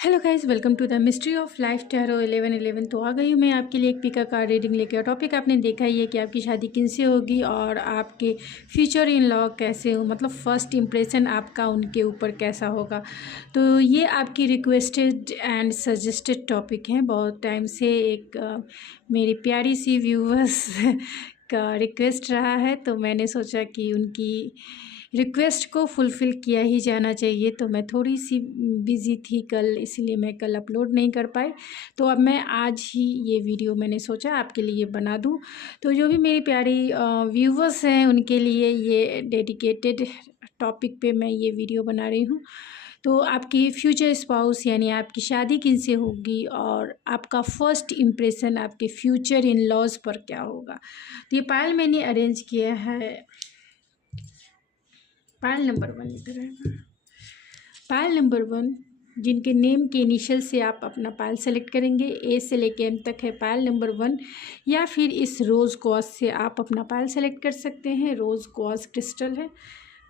Hello guys, welcome to the mystery of life tarot 1111। तो आ गई हूँ मैं आपके लिए एक पिका कार्ड रीडिंग लेके। और टॉपिक आपने देखा ही है कि आपकी शादी किनसे होगी और आपके फ्यूचर इन लॉ कैसे हो, मतलब फर्स्ट इम्प्रेशन आपका उनके ऊपर कैसा होगा। तो ये आपकी रिक्वेस्टेड एंड सजेस्टेड टॉपिक है। बहुत टाइम से एक मेरी प्यारी सी व्यूवर्स का रिक्वेस्ट रहा है, तो मैंने सोचा कि उनकी रिक्वेस्ट को फुलफ़िल किया ही जाना चाहिए। तो मैं थोड़ी सी बिज़ी थी कल, इसलिए मैं कल अपलोड नहीं कर पाई। तो अब मैं आज ही ये वीडियो मैंने सोचा आपके लिए बना दूँ। तो जो भी मेरी प्यारी व्यूवर्स हैं उनके लिए ये डेडिकेटेड टॉपिक पे मैं ये वीडियो बना रही हूँ। तो आपकी फ्यूचर स्पाउस यानी आपकी शादी किनसे होगी और आपका फर्स्ट इम्प्रेशन आपके फ्यूचर इन लॉज पर क्या होगा। तो ये पायल मैंने अरेंज किया है। पायल नंबर 1 इधर है। पायल नंबर 1 जिनके नेम के इनिशियल से आप अपना पायल सेलेक्ट करेंगे, ए से लेके एम तक है पायल नंबर 1। या फिर इस रोज़ क्वार्ट्ज से आप अपना पायल सेलेक्ट कर सकते हैं। रोज़ क्वार्ट्ज क्रिस्टल है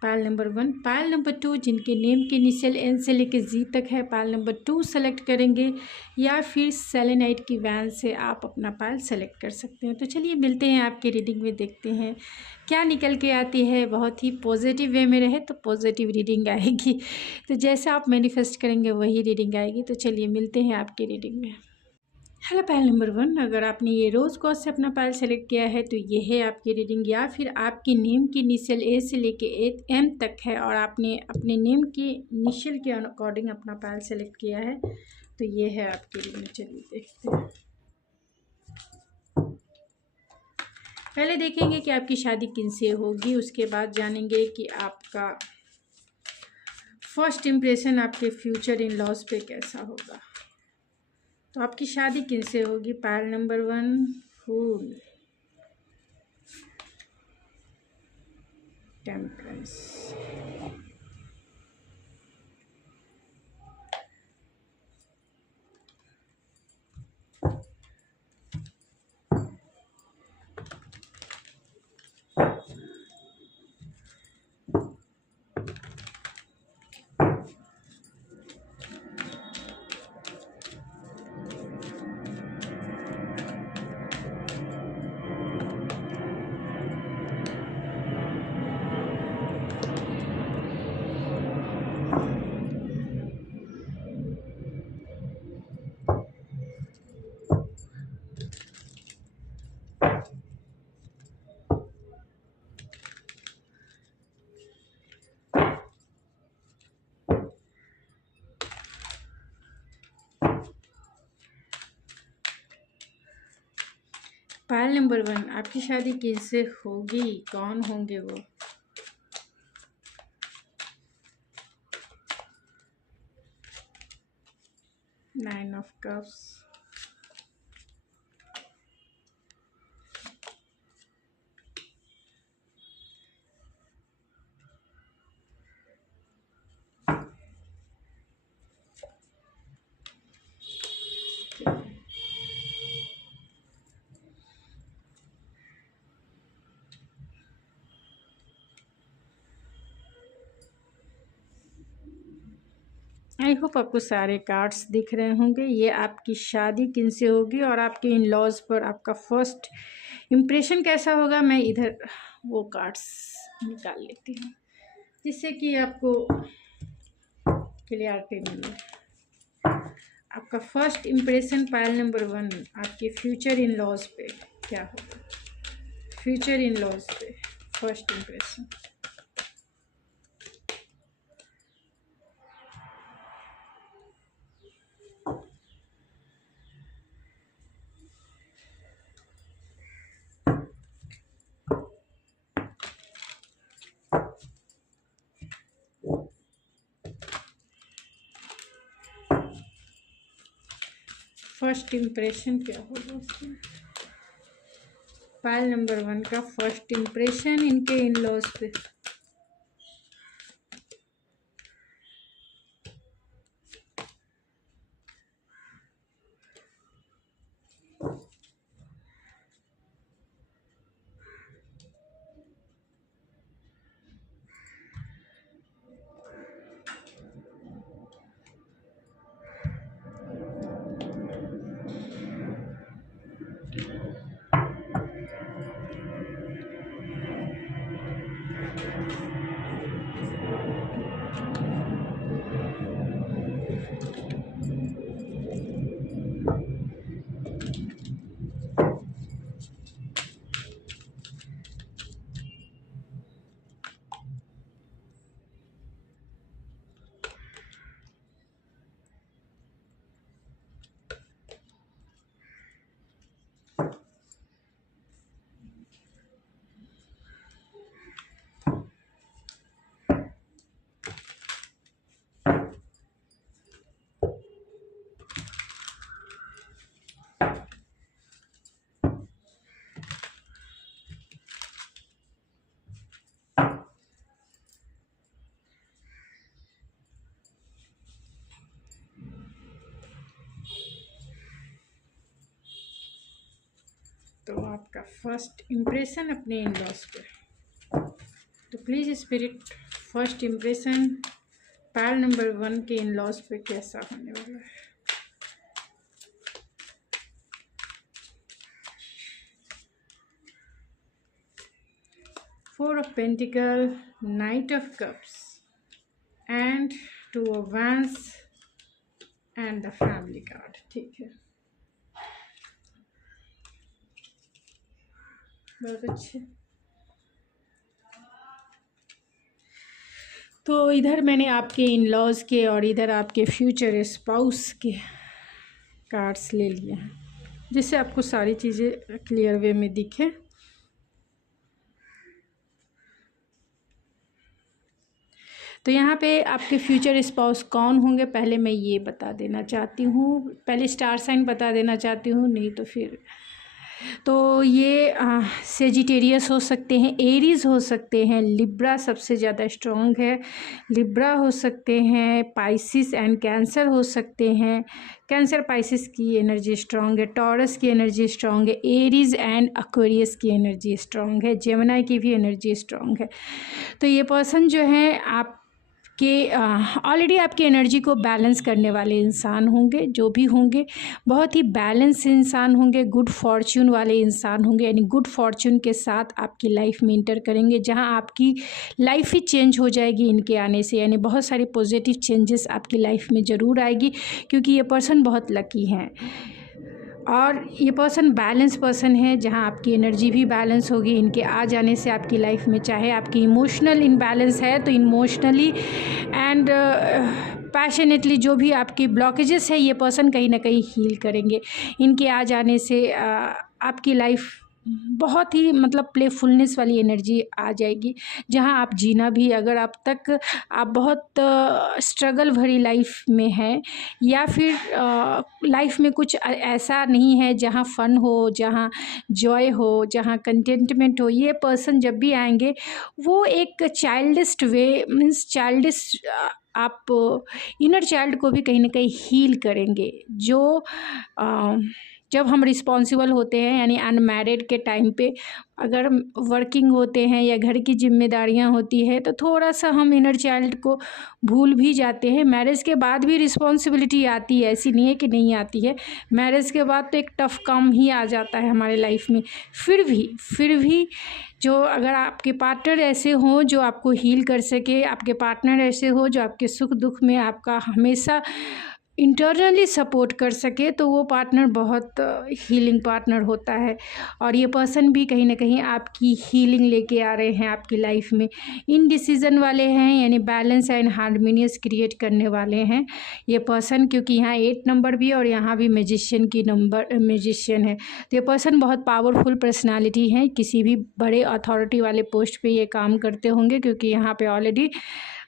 पायल नंबर 1। पायल नंबर 2 जिनके नेम के इनिशियल एन से लेके जी तक है, पायल नंबर 2 सेलेक्ट करेंगे। या फिर सेलेनाइट की वैन से आप अपना पायल सेलेक्ट कर सकते हैं। तो चलिए मिलते हैं आपकी रीडिंग में, देखते हैं क्या निकल के आती है। बहुत ही पॉजिटिव वे में रहे तो पॉजिटिव रीडिंग आएगी। तो जैसा आप मैनिफेस्ट करेंगे वही रीडिंग आएगी। तो चलिए मिलते हैं आपकी रीडिंग में। हेलो पायल नंबर 1, अगर आपने ये रोज़ कॉज से अपना पायल सेलेक्ट किया है तो ये है आपकी रीडिंग। या फिर आपकी नेम की इनिशियल ए से लेके एम तक है और आपने अपने नेम की इनिशियल के अकॉर्डिंग अपना पायल सेलेक्ट किया है, तो ये है आपकी रीडिंग। चलिए देखते हैं। पहले देखेंगे कि आपकी शादी किनसे होगी, उसके बाद जानेंगे कि आपका फर्स्ट इम्प्रेशन आपके फ्यूचर इन लॉज पे कैसा होगा। तो आपकी शादी किनसे होगी। पायल नंबर 1 फूल, टेम्परेंस, पायल नंबर 1 आपकी शादी किससे होगी, कौन होंगे वो। Nine of cups, I hope आपको सारे कार्ड्स दिख रहे होंगे। ये आपकी शादी किनसे होगी और आपके इन लॉज पर आपका फर्स्ट इम्प्रेशन कैसा होगा। मैं इधर वो कार्ड्स निकाल लेती हूँ जिससे कि आपको क्लियरिटी मिले। आपका फर्स्ट इम्प्रेशन पायल नंबर 1 आपके फ्यूचर इन लॉज पे क्या होगा। फ्यूचर इन लॉज पे फर्स्ट इम्प्रेशन। फर्स्ट इम्प्रेशन क्या होगा उसमें। पायल नंबर 1 का फर्स्ट इम्प्रेशन इनके इन लॉज पे। तो आपका फर्स्ट इम्प्रेशन अपने इन लॉज पे, तो please spirit first impression pile number 1 के इन लॉज पे कैसा होने वाला है। Four of Pentacles, Knight of Cups, and Two of Wands and the Family card। ठीक है, बहुत अच्छे। तो इधर मैंने आपके इन लॉज के और इधर आपके फ्यूचर स्पाउस के कार्ड्स ले लिए हैं, जिससे आपको सारी चीज़ें क्लियर वे में दिखें। तो यहाँ पे आपके फ्यूचर स्पाउस कौन होंगे पहले मैं ये बता देना चाहती हूँ, पहले स्टार साइन बता देना चाहती हूँ, नहीं तो फिर तो ये सेजिटेरियस हो सकते हैं, एरीज हो सकते हैं, लिब्रा सबसे ज़्यादा स्ट्रॉन्ग है, लिब्रा हो सकते हैं, पाइसिस एंड कैंसर हो सकते हैं, कैंसर पाइसिस की एनर्जी स्ट्रॉन्ग है, टॉरस की एनर्जी स्ट्रॉन्ग है, एरीज एंड एक्वेरियस की एनर्जी स्ट्रॉन्ग है, जेमिनी की भी एनर्जी स्ट्रॉन्ग है। तो ये पर्सन जो है आप कि ऑलरेडी आपकी एनर्जी को बैलेंस करने वाले इंसान होंगे, जो भी होंगे बहुत ही बैलेंस इंसान होंगे, गुड फॉर्च्यून वाले इंसान होंगे, यानी गुड फॉर्च्यून के साथ आपकी लाइफ में इंटर करेंगे, जहां आपकी लाइफ ही चेंज हो जाएगी इनके आने से, यानी बहुत सारी पॉजिटिव चेंजेस आपकी लाइफ में ज़रूर आएगी, क्योंकि ये पर्सन बहुत लकी हैं और ये पर्सन बैलेंस पर्सन है, जहां आपकी एनर्जी भी बैलेंस होगी इनके आ जाने से आपकी लाइफ में। चाहे आपकी इमोशनल इनबैलेंस है तो इमोशनली एंड पैशनेटली जो भी आपकी ब्लॉकेजेस है ये पर्सन कहीं ना कहीं हील करेंगे इनके आ जाने से। आपकी लाइफ बहुत ही मतलब प्लेफुलनेस वाली एनर्जी आ जाएगी, जहां आप जीना भी, अगर अब तक आप बहुत स्ट्रगल भरी लाइफ में हैं या फिर लाइफ में कुछ ऐसा नहीं है जहां फ़न हो, जहां जॉय हो, जहां कंटेंटमेंट हो, ये पर्सन जब भी आएंगे वो एक चाइल्डिश वे मीन्स चाइल्डिश आप इनर चाइल्ड को भी कहीं ना कहीं हील करेंगे। जो जब हम रिस्पॉन्सिबल होते हैं यानी अनमैरिड के टाइम पे अगर वर्किंग होते हैं या घर की जिम्मेदारियां होती है तो थोड़ा सा हम इनर चाइल्ड को भूल भी जाते हैं। मैरिज के बाद भी रिस्पॉन्सिबिलिटी आती है, ऐसी नहीं है कि नहीं आती है, मैरिज के बाद तो एक टफ़ काम ही आ जाता है हमारे लाइफ में। फिर भी जो अगर आपके पार्टनर ऐसे हों जो आपको हील कर सके, आपके पार्टनर ऐसे हो जो आपके सुख दुख में आपका हमेशा इंटरनली सपोर्ट कर सके, तो वो पार्टनर बहुत हीलिंग पार्टनर होता है। और ये पर्सन भी कहीं ना कहीं आपकी हीलिंग लेके आ रहे हैं आपकी लाइफ में। इनडिसीजन वाले हैं यानी बैलेंस एंड हार्मोनियस क्रिएट करने वाले हैं ये पर्सन, क्योंकि यहाँ 8 नंबर भी और यहाँ भी मैजिशियन है। तो ये पर्सन बहुत पावरफुल पर्सनालिटी है, किसी भी बड़े अथॉरिटी वाले पोस्ट पे ये काम करते होंगे, क्योंकि यहाँ पे ऑलरेडी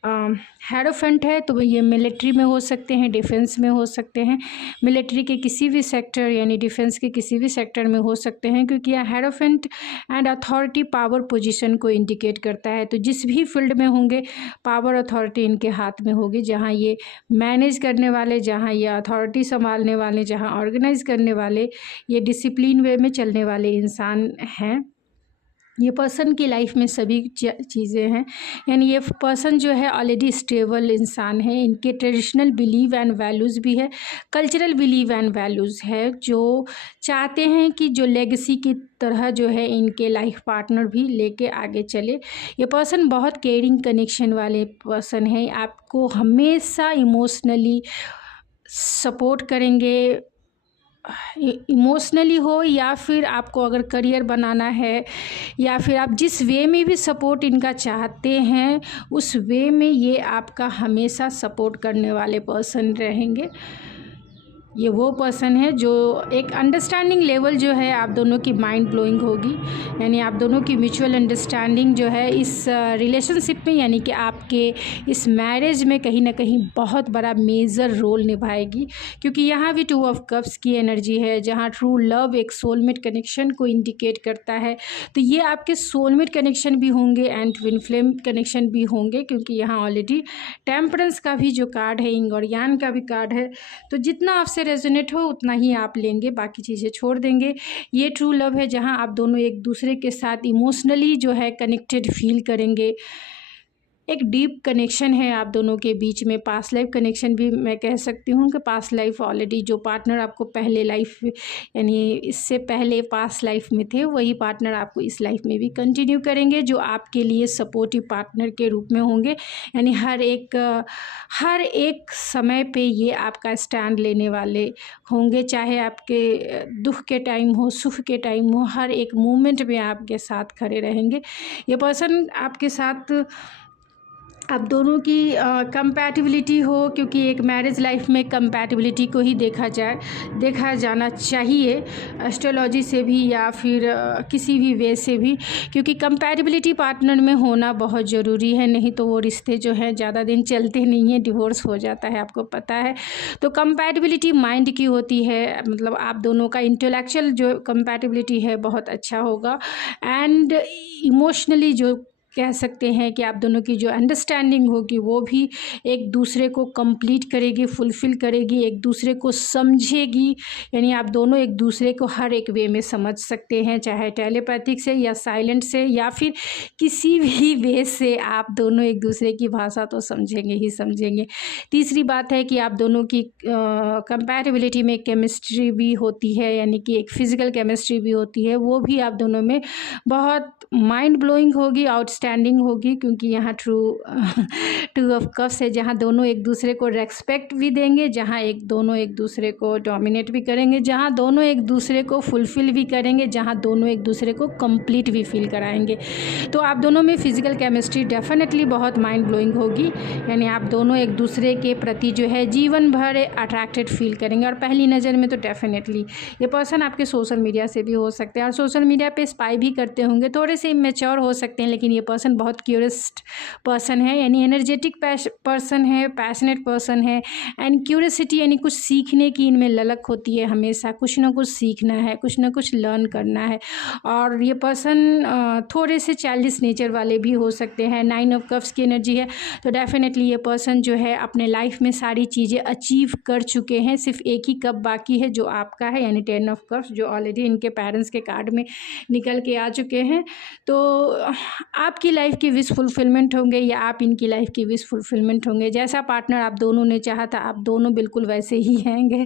हेरोफेंट है। तो ये मिलिट्री में हो सकते हैं, डिफेंस में हो सकते हैं, मिलिट्री के किसी भी सेक्टर यानी डिफेंस के किसी भी सेक्टर में हो सकते हैं, क्योंकि यह hierophant and authority power position को इंडिकेट करता है। तो जिस भी फील्ड में होंगे पावर अथॉरिटी इनके हाथ में होगी, जहां ये मैनेज करने वाले, जहां ये अथॉरिटी संभालने वाले, जहां ऑर्गेनाइज करने वाले, ये डिसिप्लिन वे में चलने वाले इंसान हैं। ये पर्सन की लाइफ में सभी चीज़ें हैं, यानी ये पर्सन जो है ऑलरेडी स्टेबल इंसान है। इनके ट्रेडिशनल बिलीव एंड वैल्यूज़ भी है, कल्चरल बिलीव एंड वैल्यूज़ है, जो चाहते हैं कि जो लेगेसी की तरह जो है इनके लाइफ पार्टनर भी लेके आगे चले। ये पर्सन बहुत केयरिंग कनेक्शन वाले पर्सन है, आपको हमेशा इमोशनली सपोर्ट करेंगे, इमोशनली हो या फिर आपको अगर करियर बनाना है या फिर आप जिस वे में भी सपोर्ट इनका चाहते हैं उस वे में ये आपका हमेशा सपोर्ट करने वाले पर्सन रहेंगे। ये वो पर्सन है जो एक अंडरस्टैंडिंग लेवल जो है आप दोनों की माइंड ब्लोइंग होगी, यानी आप दोनों की म्यूचुअल अंडरस्टैंडिंग जो है इस रिलेशनशिप में यानी कि आपके इस मैरिज में कहीं ना कहीं बहुत बड़ा मेजर रोल निभाएगी, क्योंकि यहाँ भी 2 ऑफ कप्स की एनर्जी है, जहाँ ट्रू लव एक सोलमेट कनेक्शन को इंडिकेट करता है। तो ये आपके सोलमेट कनेक्शन भी होंगे एंड ट्विन फ्लेम कनेक्शन भी होंगे, क्योंकि यहाँ ऑलरेडी टेम्परेंस का भी जो कार्ड है, इंग और यान का भी कार्ड है। तो जितना आपसे रेजोनेट हो उतना ही आप लेंगे, बाकी चीज़ें छोड़ देंगे। ये ट्रू लव है जहाँ आप दोनों एक दूसरे के साथ इमोशनली जो है कनेक्टेड फील करेंगे। एक डीप कनेक्शन है आप दोनों के बीच में, पास्ट लाइफ कनेक्शन भी मैं कह सकती हूँ कि पास्ट लाइफ ऑलरेडी जो पार्टनर आपको पहले लाइफ यानी इससे पहले पास्ट लाइफ में थे वही पार्टनर आपको इस लाइफ में भी कंटिन्यू करेंगे, जो आपके लिए सपोर्टिव पार्टनर के रूप में होंगे। यानी हर एक समय पे ये आपका स्टैंड लेने वाले होंगे, चाहे आपके दुख के टाइम हो, सुख के टाइम हो, हर एक मोमेंट में आपके साथ खड़े रहेंगे। ये पर्सन आपके साथ आप दोनों की कंपैटिबिलिटी हो, क्योंकि एक मैरिज लाइफ में कंपैटिबिलिटी को ही देखा जाना चाहिए एस्ट्रोलॉजी से भी या फिर किसी भी वे से भी, क्योंकि कंपैटिबिलिटी पार्टनर में होना बहुत ज़रूरी है, नहीं तो वो रिश्ते जो है ज़्यादा दिन चलते नहीं हैं, डिवोर्स हो जाता है, आपको पता है। तो कंपैटिबिलिटी माइंड की होती है, मतलब आप दोनों का इंटेलेक्चुअल जो कंपैटिबिलिटी है बहुत अच्छा होगा, एंड इमोशनली जो कह सकते हैं कि आप दोनों की जो अंडरस्टैंडिंग होगी वो भी एक दूसरे को कंप्लीट करेगी, फुलफ़िल करेगी, एक दूसरे को समझेगी। यानी आप दोनों एक दूसरे को हर एक वे में समझ सकते हैं, चाहे टेलीपैथिक से या साइलेंट से या फिर किसी भी वे से आप दोनों एक दूसरे की भाषा तो समझेंगे ही समझेंगे। तीसरी बात है कि आप दोनों की कंपैटिबिलिटी में केमिस्ट्री भी होती है, यानी कि एक फ़िज़िकल केमिस्ट्री भी होती है, वो भी आप दोनों में बहुत माइंड ब्लोइंग होगी, आउटस्टैंडिंग होगी, क्योंकि यहाँ टू ऑफ कप्स है, जहाँ दोनों एक दूसरे को रेस्पेक्ट भी देंगे, जहाँ दोनों एक दूसरे को डोमिनेट भी करेंगे, जहाँ दोनों एक दूसरे को फुलफ़िल भी करेंगे, जहाँ दोनों एक दूसरे को कंप्लीट भी फील कराएंगे। तो आप दोनों में फ़िज़िकल केमिस्ट्री डेफिनेटली बहुत माइंड ब्लोइंग होगी, यानी आप दोनों एक दूसरे के प्रति जो है जीवन भर अट्रैक्टेड फील करेंगे। और पहली नज़र में तो डेफिनेटली ये पर्सन आपके सोशल मीडिया से भी हो सकते हैं और सोशल मीडिया पे स्पाई भी करते होंगे, थोड़े से इमेच्योर हो सकते हैं, लेकिन ये पर्सन बहुत क्यूरियस पर्सन है, यानी एनर्जेटिक पर्सन है, पैशनेट पर्सन है, एंड क्यूरियसिटी यानी कुछ सीखने की इनमें ललक होती है, हमेशा कुछ ना कुछ सीखना है, कुछ ना कुछ लर्न करना है। और ये पर्सन थोड़े से चाइल्डिश नेचर वाले भी हो सकते हैं। 9 ऑफ कप्स की एनर्जी है, तो डेफिनेटली ये पर्सन जो है अपने लाइफ में सारी चीज़ें अचीव कर चुके हैं, सिर्फ एक ही कप बाकी है जो आपका है, यानी 10 ऑफ कप्स, जो ऑलरेडी इनके पेरेंट्स के कार्ड में निकल के आ चुके हैं। तो आपकी लाइफ की विश फुलफिलमेंट होंगे या आप इनकी लाइफ की विश फुलफिलमेंट होंगे। जैसा पार्टनर आप दोनों ने चाहा था आप दोनों बिल्कुल वैसे ही हैंगे,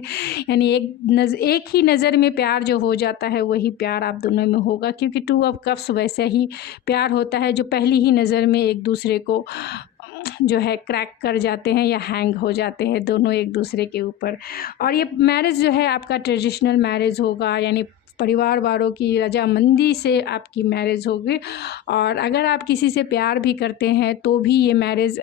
यानी एक ही नज़र में प्यार जो हो जाता है वही प्यार आप दोनों में होगा, क्योंकि 2 ऑफ कप्स वैसे ही प्यार होता है जो पहली ही नज़र में एक दूसरे को जो है क्रैक कर जाते हैं या हैंग हो जाते हैं दोनों एक दूसरे के ऊपर। और ये मैरिज जो है आपका ट्रेडिशनल मैरिज होगा, यानी परिवार वालों की रजामंदी से आपकी मैरिज होगी। और अगर आप किसी से प्यार भी करते हैं तो भी ये मैरिज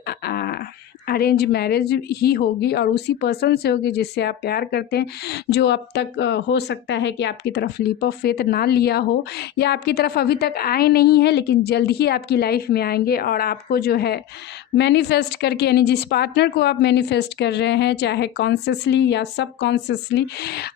अरेंज मैरिज ही होगी और उसी पर्सन से होगी जिससे आप प्यार करते हैं, जो अब तक हो सकता है कि आपकी तरफ लीप ऑफ फेथ ना लिया हो या आपकी तरफ अभी तक आए नहीं है, लेकिन जल्द ही आपकी लाइफ में आएंगे। और आपको जो है मैनिफेस्ट करके, यानी जिस पार्टनर को आप मैनिफेस्ट कर रहे हैं, चाहे कॉन्शियसली या सबकॉन्शियसली,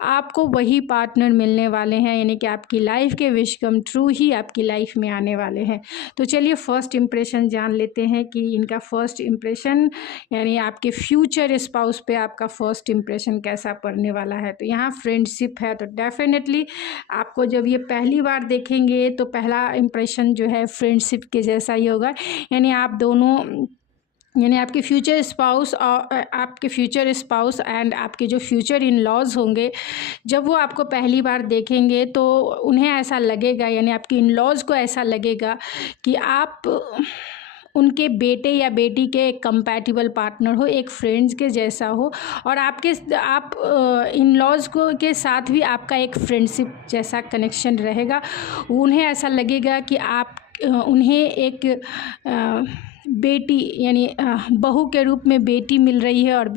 आपको वही पार्टनर मिलने वाले हैं, यानी कि आपकी लाइफ के विश कम ट्रू ही आपकी लाइफ में आने वाले हैं। तो चलिए फर्स्ट इम्प्रेशन जान लेते हैं कि इनका फर्स्ट इम्प्रेशन, यानी आपके फ्यूचर स्पाउस पे आपका फर्स्ट इम्प्रेशन कैसा पड़ने वाला है। तो यहाँ फ्रेंडशिप है, तो डेफिनेटली आपको जब ये पहली बार देखेंगे तो पहला इम्प्रेशन जो है फ्रेंडशिप के जैसा ही होगा, यानी आप दोनों, यानी आपके फ्यूचर स्पाउस और आपके फ्यूचर स्पाउस एंड आपके जो फ्यूचर इन लॉज होंगे, जब वो आपको पहली बार देखेंगे तो उन्हें ऐसा लगेगा, यानी आपके इन लॉज को ऐसा लगेगा कि आप उनके बेटे या बेटी के एक कंपैटिबल पार्टनर हो, एक फ्रेंड्स के जैसा हो, और आप इन लॉज को के साथ भी आपका एक फ्रेंडशिप जैसा कनेक्शन रहेगा। उन्हें ऐसा लगेगा कि आप उन्हें एक बेटी यानी बहू के रूप में बेटी मिल रही है और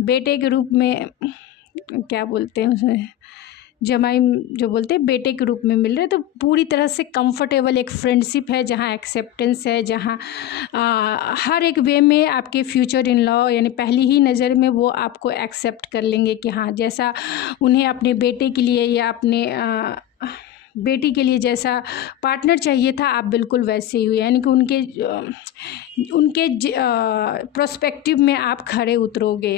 बेटे के रूप में क्या बोलते हैं उसमें, जमाई जो बोलते हैं, बेटे के रूप में मिल रहे हैं। तो पूरी तरह से कंफर्टेबल एक फ्रेंडशिप है, जहाँ एक्सेप्टेंस है, जहाँ हर एक वे में आपके फ्यूचर इन लॉ यानी पहली ही नज़र में वो आपको एक्सेप्ट कर लेंगे कि हाँ, जैसा उन्हें अपने बेटे के लिए या अपने बेटी के लिए जैसा पार्टनर चाहिए था आप बिल्कुल वैसे ही हुए, यानी कि उनके प्रोस्पेक्टिव में आप खड़े उतरोगे।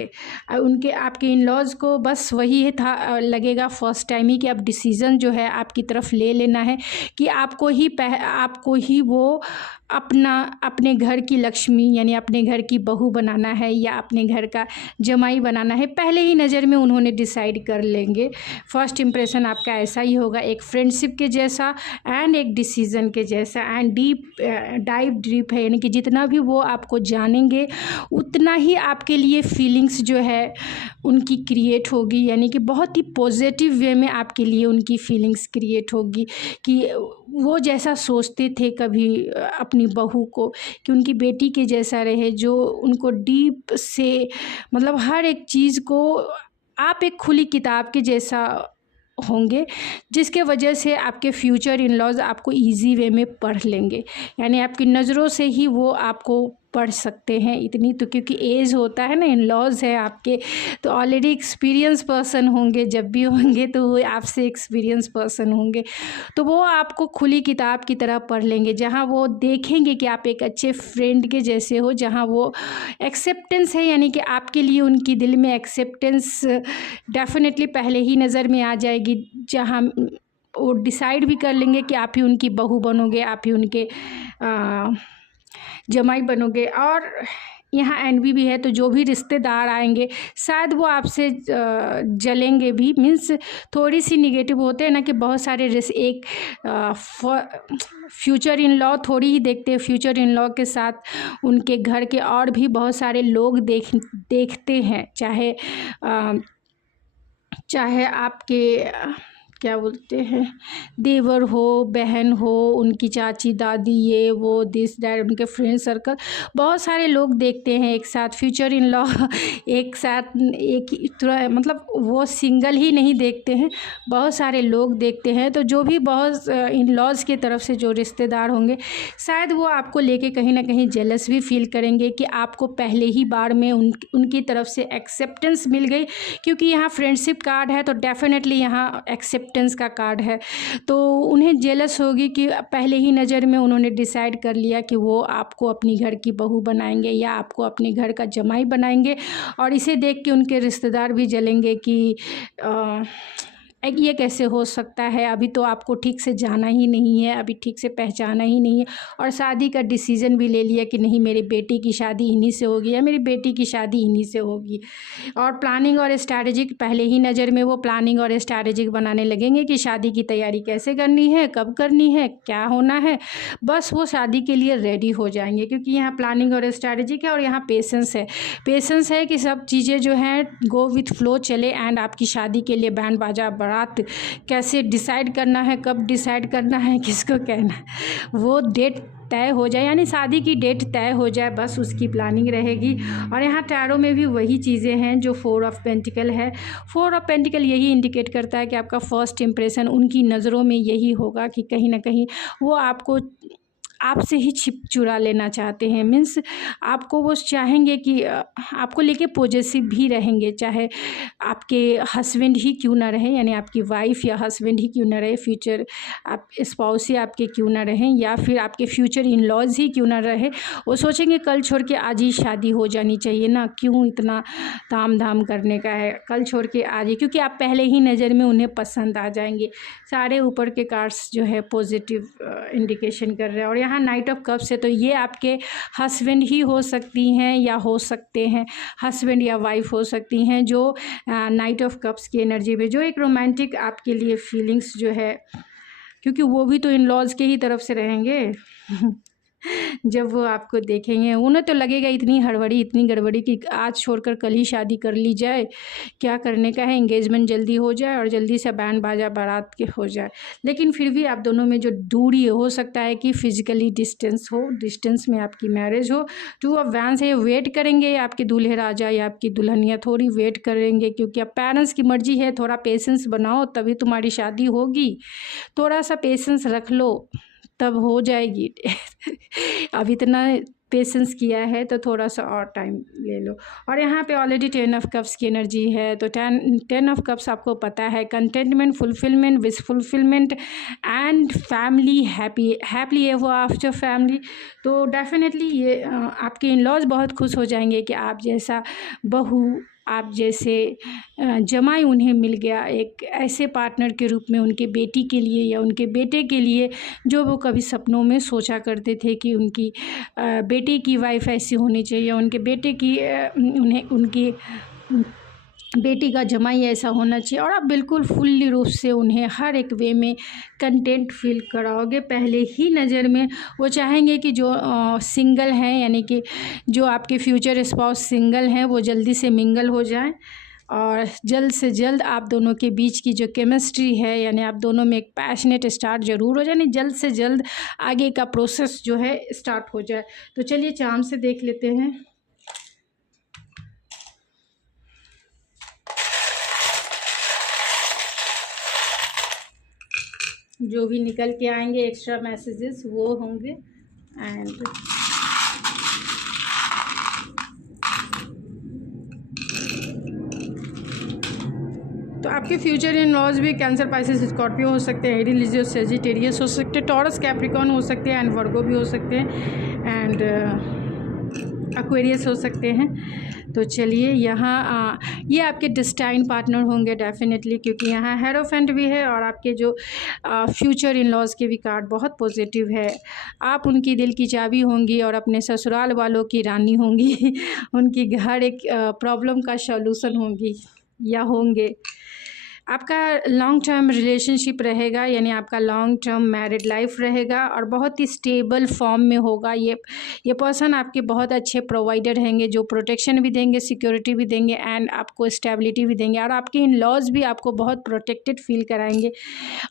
उनके आपके इन लॉज को बस वही था, लगेगा फर्स्ट टाइम ही कि अब डिसीज़न जो है आपकी तरफ ले लेना है कि आपको ही वो अपने घर की लक्ष्मी यानी अपने घर की बहू बनाना है या अपने घर का जमाई बनाना है। पहले ही नज़र में उन्होंने डिसाइड कर लेंगे। फर्स्ट इम्प्रेशन आपका ऐसा ही होगा, एक फ्रेंडशिप के जैसा एंड एक डिसीज़न के जैसा एंड डीप है, यानी कि जितना भी वो आपको जानेंगे उतना ही आपके लिए फीलिंग्स जो है उनकी क्रिएट होगी, यानी कि बहुत ही पॉजिटिव वे में आपके लिए उनकी फीलिंग्स क्रिएट होगी कि वो जैसा सोचते थे कभी अपनी बहू को कि उनकी बेटी के जैसा रहे, जो उनको डीप से मतलब हर एक चीज़ को आप एक खुली किताब के जैसा होंगे, जिसके वजह से आपके फ्यूचर इन लॉज आपको इजी वे में पढ़ लेंगे, यानी आपकी नज़रों से ही वो आपको पढ़ सकते हैं इतनी तो, क्योंकि एज होता है ना, इन लॉज है आपके तो ऑलरेडी एक्सपीरियंस पर्सन होंगे, जब भी होंगे तो वो आपसे एक्सपीरियंस पर्सन होंगे, तो वो आपको खुली किताब की तरह पढ़ लेंगे, जहाँ वो देखेंगे कि आप एक अच्छे फ्रेंड के जैसे हो, जहाँ वो एक्सेप्टेंस है, यानी कि आपके लिए उनकी दिल में एक्सेप्टेंस डेफिनेटली पहले ही नज़र में आ जाएगी, जहाँ वो डिसाइड भी कर लेंगे कि आप ही उनकी बहू बनोगे, आप ही उनके जमाई बनोगे। और यहाँ एनवी भी है, तो जो भी रिश्तेदार आएंगे शायद वो आपसे जलेंगे भी, मीन्स थोड़ी सी निगेटिव होते हैं ना कि बहुत सारे एक फ्यूचर इन लॉ थोड़ी ही देखते हैं, फ्यूचर इन लॉ के साथ उनके घर के और भी बहुत सारे लोग देखते हैं, चाहे आपके क्या बोलते हैं देवर हो, बहन हो, उनकी चाची दादी, ये वो दिस दैट, उनके फ्रेंड सर्कल, बहुत सारे लोग देखते हैं एक साथ फ्यूचर इन लॉ एक साथ एक थोड़ा मतलब वो सिंगल ही नहीं देखते हैं, बहुत सारे लोग देखते हैं। तो जो भी बहुत इन लॉज के तरफ से जो रिश्तेदार होंगे शायद वो आपको लेके कहीं ना कहीं जेलस भी फील करेंगे कि आपको पहले ही बार में उनकी तरफ से एक्सेप्टेंस मिल गई, क्योंकि यहाँ फ्रेंडशिप कार्ड है तो डेफिनेटली यहाँ एक्सेप्टेंस का कार्ड है, तो उन्हें जेलस होगी कि पहले ही नज़र में उन्होंने डिसाइड कर लिया कि वो आपको अपनी घर की बहू बनाएंगे या आपको अपने घर का जमाई बनाएंगे, और इसे देख के उनके रिश्तेदार भी जलेंगे कि ये कैसे हो सकता है, अभी तो आपको ठीक से जाना ही नहीं है, अभी ठीक से पहचाना ही नहीं है, और शादी का डिसीज़न भी ले लिया कि नहीं मेरी बेटी की शादी इन्हीं से होगी या मेरी बेटी की शादी इन्हीं से होगी। और प्लानिंग और स्ट्रैटेजिक पहले ही नज़र में वो प्लानिंग और स्ट्रैटेजिक बनाने लगेंगे कि शादी की तैयारी कैसे करनी है, कब करनी है, क्या होना है, बस वो शादी के लिए रेडी हो जाएंगे, क्योंकि यहाँ प्लानिंग और स्ट्रैटेजिक है और यहाँ पेशेंस है कि सब चीज़ें जो हैं गो विथ फ्लो चले, एंड आपकी शादी के लिए बैंड बाजा बारात कैसे डिसाइड करना है, कब डिसाइड करना है, किसको कहना है, वो डेट तय हो जाए, यानी शादी की डेट तय हो जाए, बस उसकी प्लानिंग रहेगी। और यहाँ टैरो में भी वही चीज़ें हैं जो 4 ऑफ पेंटिकल है। 4 ऑफ पेंटिकल यही इंडिकेट करता है कि आपका फर्स्ट इम्प्रेशन उनकी नज़रों में यही होगा कि कहीं ना कहीं वो आपसे ही छिप चुरा लेना चाहते हैं, मीन्स आपको वो चाहेंगे कि आपको लेके पॉजेसिव भी रहेंगे, चाहे आपके हस्बैंड ही क्यों ना रहें, यानी आपकी वाइफ या हस्बैंड ही क्यों ना रहे, फ्यूचर आप स्पाउस ही आपके क्यों ना रहें, या फिर आपके फ्यूचर इन लॉज ही क्यों ना रहे, वो सोचेंगे कल छोड़ के आज ही शादी हो जानी चाहिए ना, क्यों इतना ताम धाम करने का है, कल छोड़ के आज ही, क्योंकि आप पहले ही नज़र में उन्हें पसंद आ जाएंगे। सारे ऊपर के कार्ड्स जो है पॉजिटिव इंडिकेशन कर रहे हैं। और यहाँ नाइट ऑफ कप्स है, तो ये आपके हस्बैंड ही हो सकती हैं या हो सकते हैं हस्बैंड या वाइफ हो सकती हैं, जो नाइट ऑफ कप्स की एनर्जी में जो एक रोमांटिक आपके लिए फीलिंग्स जो है, क्योंकि वो भी तो इन लॉज के ही तरफ से रहेंगे जब वो आपको देखेंगे उन्हें तो लगेगा इतनी हड़बड़ी इतनी गड़बड़ी कि आज छोड़कर कल ही शादी कर ली जाए, क्या करने का है, एंगेजमेंट जल्दी हो जाए और जल्दी से बैंड बाजा बारात के हो जाए। लेकिन फिर भी आप दोनों में जो दूरी हो सकता है कि फिजिकली डिस्टेंस में आपकी मैरिज हो। 2 ऑफ वैंस है, वेट करेंगे आपके दूल्हे राजा या आपकी दुल्हनिया थोड़ी वेट करेंगे, क्योंकि अब पेरेंट्स की मर्जी है, थोड़ा पेशेंस बनाओ तभी तुम्हारी शादी होगी, थोड़ा सा पेशेंस रख लो तब हो जाएगी अब इतना पेशेंस किया है तो थोड़ा सा और टाइम ले लो। और यहाँ पे ऑलरेडी 10 ऑफ कप्स की एनर्जी है, तो 10 ऑफ कप्स आपको पता है contentment, fulfilment, wish fulfilment and family, happy ever after family. तो डेफिनेटली ये आपके इन लॉज बहुत खुश हो जाएंगे कि आप जैसा बहू, आप जैसे जमाई उन्हें मिल गया, एक ऐसे पार्टनर के रूप में उनके बेटी के लिए या उनके बेटे के लिए जो वो कभी सपनों में सोचा करते थे कि उनकी बेटे की वाइफ ऐसी होनी चाहिए, उनके बेटे की उन्हें उनकी बेटी का जमाई ऐसा होना चाहिए। और आप बिल्कुल फुल्ली रूप से उन्हें हर एक वे में कंटेंट फील कराओगे। पहले ही नज़र में वो चाहेंगे कि जो सिंगल हैं, यानी कि जो आपके फ्यूचर स्पाउस सिंगल हैं, वो जल्दी से मिंगल हो जाएं और जल्द से जल्द आप दोनों के बीच की जो केमिस्ट्री है, यानी आप दोनों में एक पैशनेट स्टार्ट ज़रूर हो जाए, यानी जल्द से जल्द आगे का प्रोसेस जो है स्टार्ट हो जाए। तो चलिए चार्म से देख लेते हैं। जो भी निकल के आएंगे एक्स्ट्रा मैसेजेस वो होंगे। एंड तो आपके फ्यूचर इन लॉज भी कैंसर, पाइसेस, स्कॉर्पियो हो सकते हैं, एरीज, लियो, सेजिटेरियस हो सकते हैं, टॉरस, कैप्रिकॉर्न हो सकते हैं एंड वर्गो भी हो सकते हैं एंड एक्वेरियस हो सकते हैं। तो चलिए यहाँ ये आपके डिस्टाइन पार्टनर होंगे डेफिनेटली, क्योंकि यहाँ हेरोफेंट भी है और आपके जो फ्यूचर इन लॉज के भी कार्ड बहुत पॉजिटिव है। आप उनकी दिल की चाबी होंगी और अपने ससुराल वालों की रानी होंगी उनकी हर एक प्रॉब्लम का सॉल्यूशन होंगी या होंगे। आपका लॉन्ग टर्म रिलेशनशिप रहेगा, यानी आपका लॉन्ग टर्म मैरिड लाइफ रहेगा और बहुत ही स्टेबल फॉर्म में होगा। ये पर्सन आपके बहुत अच्छे प्रोवाइडर रहेंगे, जो प्रोटेक्शन भी देंगे, सिक्योरिटी भी देंगे एंड आपको स्टेबिलिटी भी देंगे। और आपके इन लॉज भी आपको बहुत प्रोटेक्टेड फील कराएंगे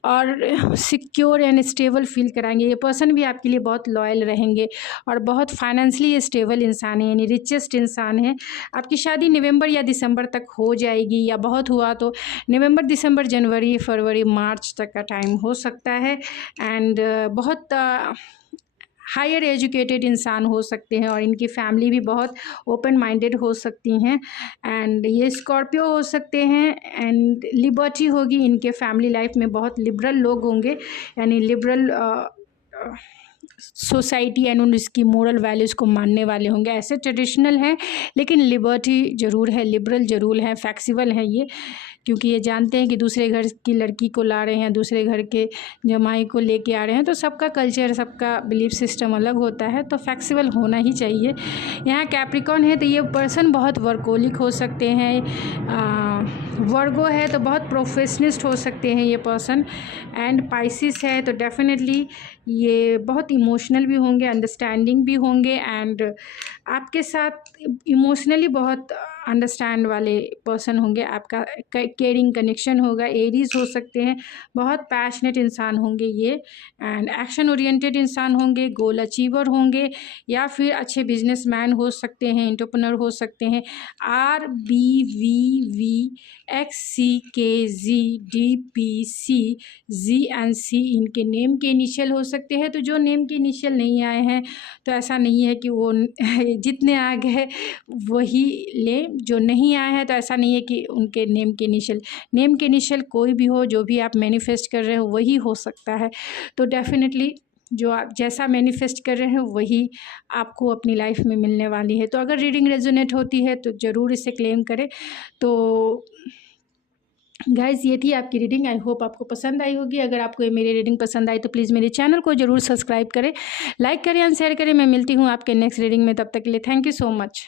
और सिक्योर एंड स्टेबल फील कराएंगे। ये पर्सन भी आपके लिए बहुत लॉयल रहेंगे और बहुत फाइनेंशियली स्टेबल इंसान है, यानी रिचेस्ट इंसान है। आपकी शादी नवंबर या दिसंबर तक हो जाएगी, या बहुत हुआ तो नवंबर, दिसंबर, जनवरी, फरवरी, मार्च तक का टाइम हो सकता है। एंड बहुत हायर एजुकेटेड इंसान हो सकते हैं और इनकी फैमिली भी बहुत ओपन माइंडेड हो सकती हैं एंड ये स्कॉर्पियो हो सकते हैं एंड लिबर्टी होगी इनके फैमिली लाइफ में। बहुत लिबरल लोग होंगे, यानी लिबरल सोसाइटी एंड उसकी मोरल वैल्यूज़ को मानने वाले होंगे। ऐसे ट्रेडिशनल हैं लेकिन लिबर्टी ज़रूर है, लिबरल ज़रूर है, फ्लेक्सिबल है ये, क्योंकि ये जानते हैं कि दूसरे घर की लड़की को ला रहे हैं, दूसरे घर के जमाई को लेके आ रहे हैं, तो सबका कल्चर, सबका बिलीफ सिस्टम अलग होता है, तो फ्लेक्सिबल होना ही चाहिए। यहाँ कैप्रिकॉर्न है तो ये पर्सन बहुत वर्कोलिक हो सकते हैं, वर्गो है तो बहुत प्रोफेशनिस्ट हो सकते हैं ये पर्सन एंड पाइसिस है तो डेफिनेटली ये बहुत इमोशनल भी होंगे, अंडरस्टैंडिंग भी होंगे एंड आपके साथ इमोशनली बहुत अंडरस्टैंड वाले पर्सन होंगे। आपका केयरिंग कनेक्शन होगा। एरीज हो सकते हैं, बहुत पैशनेट इंसान होंगे ये एंड एक्शन ओरिएंटेड इंसान होंगे, गोल अचीवर होंगे या फिर अच्छे बिजनेसमैन हो सकते हैं, एंटरप्रेन्योर हो सकते हैं। RBVXCKZDPCGNC इनके नेम के इनिशियल हो सकते हैं। तो जो नेम के इनिशियल नहीं आए हैं तो ऐसा नहीं है कि वो जितने आ गए वही लें, जो नहीं आए हैं तो ऐसा नहीं है कि उनके नेम के इनिशियल कोई भी हो, जो भी आप मैनिफेस्ट कर रहे हो वही हो सकता है। तो डेफिनेटली जो आप जैसा मैनिफेस्ट कर रहे हैं वही आपको अपनी लाइफ में मिलने वाली है। तो अगर रीडिंग रेजोनेट होती है तो ज़रूर इसे क्लेम करें। तो गाइज़ ये थी आपकी रीडिंग, आई होप आपको पसंद आई होगी। अगर आपको ये मेरी रीडिंग पसंद आई तो प्लीज़ मेरे चैनल को ज़रूर सब्सक्राइब करें, लाइक करें एंड शेयर करें। मैं मिलती हूँ आपके नेक्स्ट रीडिंग में, तब तक के लिए thank you so much.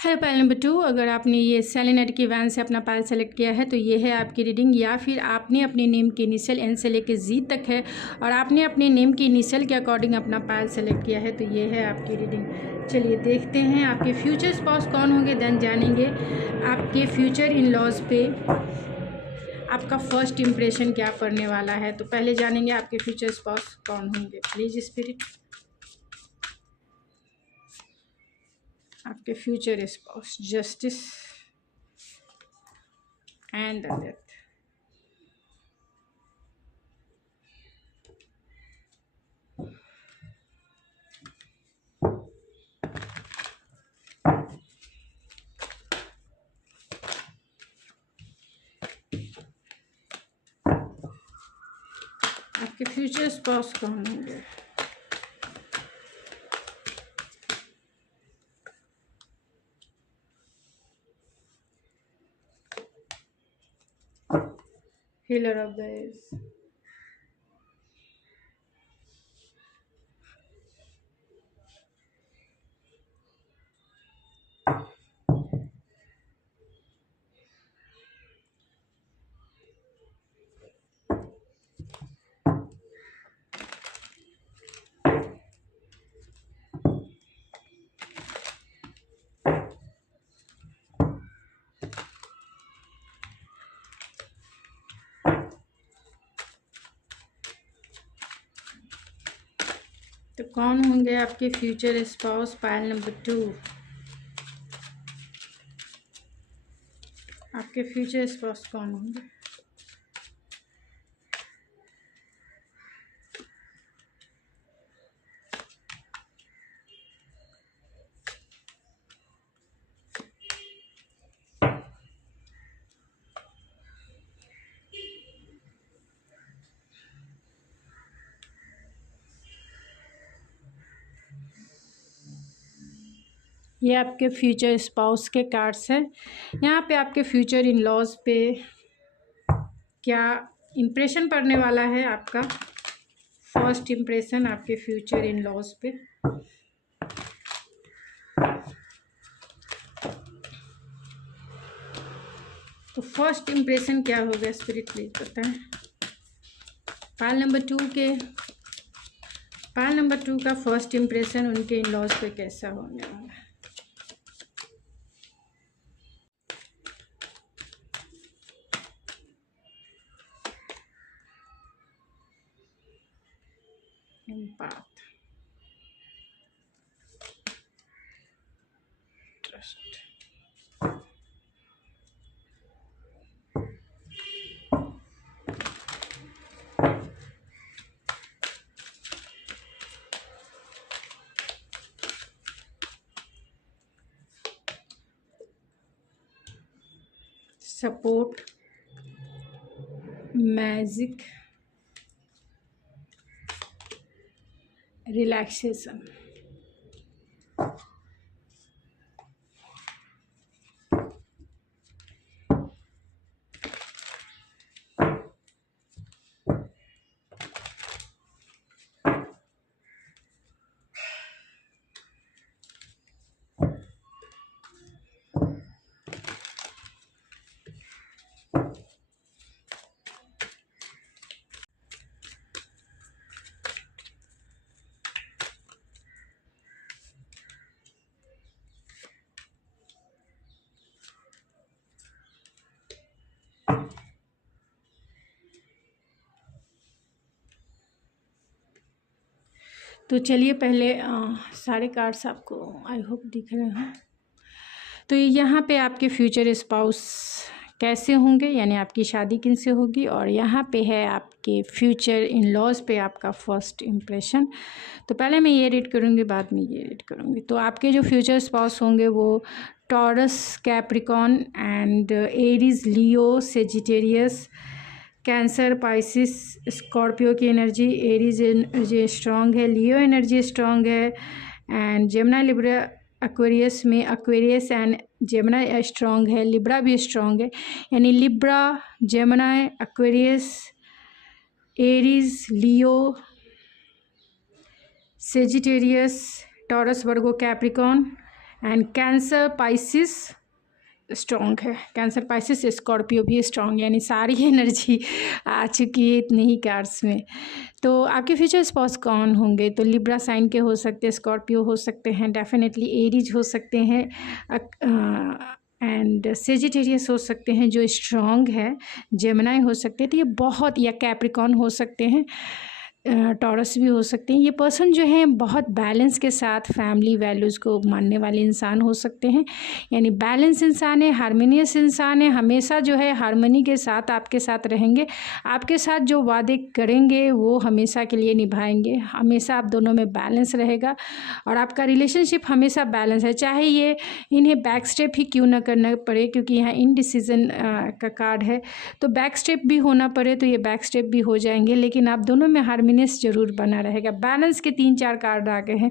Hello pile number 2, अगर आपने ये सेलेनेट की वैन से अपना पायल सेलेक्ट किया है तो ये है आपकी रीडिंग, या फिर आपने अपने नेम के इनिशियल एन से लेकर जी तक है और आपने अपने नेम के इनिशियल के अकॉर्डिंग अपना पायल सेलेक्ट किया है तो ये है आपकी रीडिंग। चलिए देखते हैं आपके फ्यूचर स्पाउस कौन होंगे, देन जानेंगे आपके फ्यूचर इन लॉज पे आपका फर्स्ट इम्प्रेशन क्या पड़ने वाला है। तो पहले जानेंगे आपके फ्यूचर स्पाउस कौन होंगे। प्लीज़ स्पिरिट, आपके future spouse, justice and death. आपके फ्यूचर स्पाउस कौन होंगे? हीलर ऑफ द एज, तो कौन होंगे आपके फ्यूचर स्पाउस? पाइल नंबर 2, आपके फ्यूचर स्पाउस कौन होंगे? ये आपके फ्यूचर स्पाउस के कार्ड्स हैं। यहाँ पे आपके फ्यूचर इन लॉज पे क्या इम्प्रेशन पड़ने वाला है आपका, फर्स्ट इम्प्रेशन आपके फ्यूचर इन लॉज पे। तो फर्स्ट इम्प्रेशन क्या होगा स्पिरिट प्लीज बताएं। पाइल नंबर 2 का फर्स्ट इम्प्रेशन उनके इन लॉज पे कैसा होने वाला है? Empath, trust, support, magic, relaxation। तो चलिए पहले सारे कार्ड्स आपको आई होप दिख रहे हैं। तो यहाँ पे आपके फ्यूचर स्पाउस कैसे होंगे, यानी आपकी शादी किन से होगी, और यहाँ पे है आपके फ्यूचर इन लॉज पे आपका फर्स्ट इम्प्रेशन। तो पहले मैं ये रीड करूँगी, बाद में ये रीड करूँगी। तो आपके जो फ्यूचर स्पाउस होंगे वो taurus, Capricorn and Aries, Leo, Sagittarius, cancer, Pisces, Scorpio की एनर्जी। एरीज एनर्जी स्ट्रॉन्ग है, लियो एनर्जी स्ट्रॉन्ग है, एंड जेमिनी, लिब्रा, एक्वेरियस में एक्वेरियस एंड जेमिनी स्ट्रॉन्ग है, लिब्रा भी स्ट्रॉन्ग है। यानी Libra, Gemini, Aquarius, Aries, Leo, Sagittarius, taurus, Virgo, Capricorn and cancer, Pisces strong है। Cancer, Pisces, Scorpio भी strong, यानी सारी एनर्जी आ चुकी है इतने ही कार्ड्स में। तो आपके फ्यूचर स्पाउस कौन होंगे? तो लिब्रा साइन के हो सकते हैं, स्कॉर्पियो हो सकते हैं, डेफिनेटली एरीज हो सकते हैं, एंड सेजिटेरियस हो सकते हैं जो स्ट्रॉन्ग है, जेमिनी हो सकते हैं, तो ये बहुत, या कैप्रिकॉन हो सकते हैं। टॉरस भी हो सकते हैं। ये पर्सन जो है बहुत बैलेंस के साथ फैमिली वैल्यूज़ को मानने वाले इंसान हो सकते हैं, यानी बैलेंस इंसान है, हार्मोनियस इंसान है, हमेशा जो है हार्मनी के साथ आपके साथ रहेंगे, आपके साथ जो वादे करेंगे वो हमेशा के लिए निभाएंगे, हमेशा आप दोनों में बैलेंस रहेगा और आपका रिलेशनशिप हमेशा बैलेंस है, चाहे ये इन्हें बैक स्टेप ही क्यों ना करना पड़े, क्योंकि यहाँ इनडिसीजन का कार्ड है, तो बैक स्टेप भी होना पड़े तो ये बैक स्टेप भी हो जाएंगे, लेकिन आप दोनों में हार्मोनियस जरूर बना रहेगा। बैलेंस के 3-4 कार्ड आ गए हैं,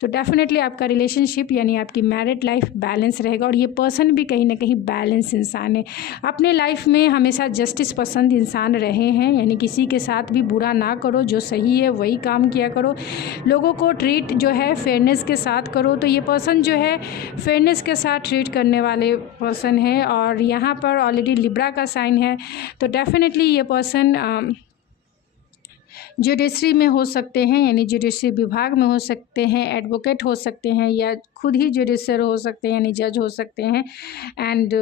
तो डेफिनेटली आपका रिलेशनशिप यानी आपकी मैरिड लाइफ बैलेंस रहेगा और ये पर्सन भी कहीं ना कहीं बैलेंस इंसान है, अपने लाइफ में हमेशा जस्टिस पसंद इंसान रहे हैं, यानी किसी के साथ भी बुरा ना करो, जो सही है वही काम किया करो, लोगों को ट्रीट जो है फेयरनेस के साथ करो। तो ये पर्सन जो है फेयरनेस के साथ ट्रीट करने वाले पर्सन है और यहाँ पर ऑलरेडी लिब्रा का साइन है, तो डेफिनेटली ये पर्सन जुडिशरी में हो सकते हैं, यानी जुडिशरी विभाग में हो सकते हैं, एडवोकेट हो सकते हैं या खुद ही जुडिशर हो सकते हैं यानी जज हो सकते हैं, एंड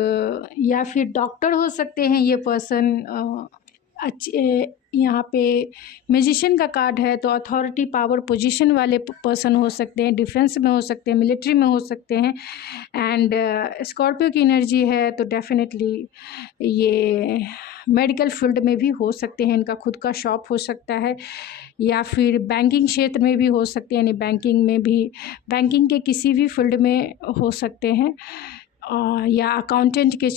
या फिर डॉक्टर हो सकते हैं ये पर्सन। अच्छे यहाँ पे मैजिशियन का कार्ड है, तो अथॉरिटी पावर पोजीशन वाले पर्सन हो सकते हैं, डिफेंस में हो सकते हैं, मिलिट्री में हो सकते हैं, एंड स्कॉर्पियो की एनर्जी है, तो डेफिनेटली ये मेडिकल फील्ड में भी हो सकते हैं, इनका खुद का शॉप हो सकता है या फिर बैंकिंग क्षेत्र में भी हो सकते हैं, यानी बैंकिंग में भी, बैंकिंग के किसी भी फील्ड में हो सकते हैं या अकाउंटेंट के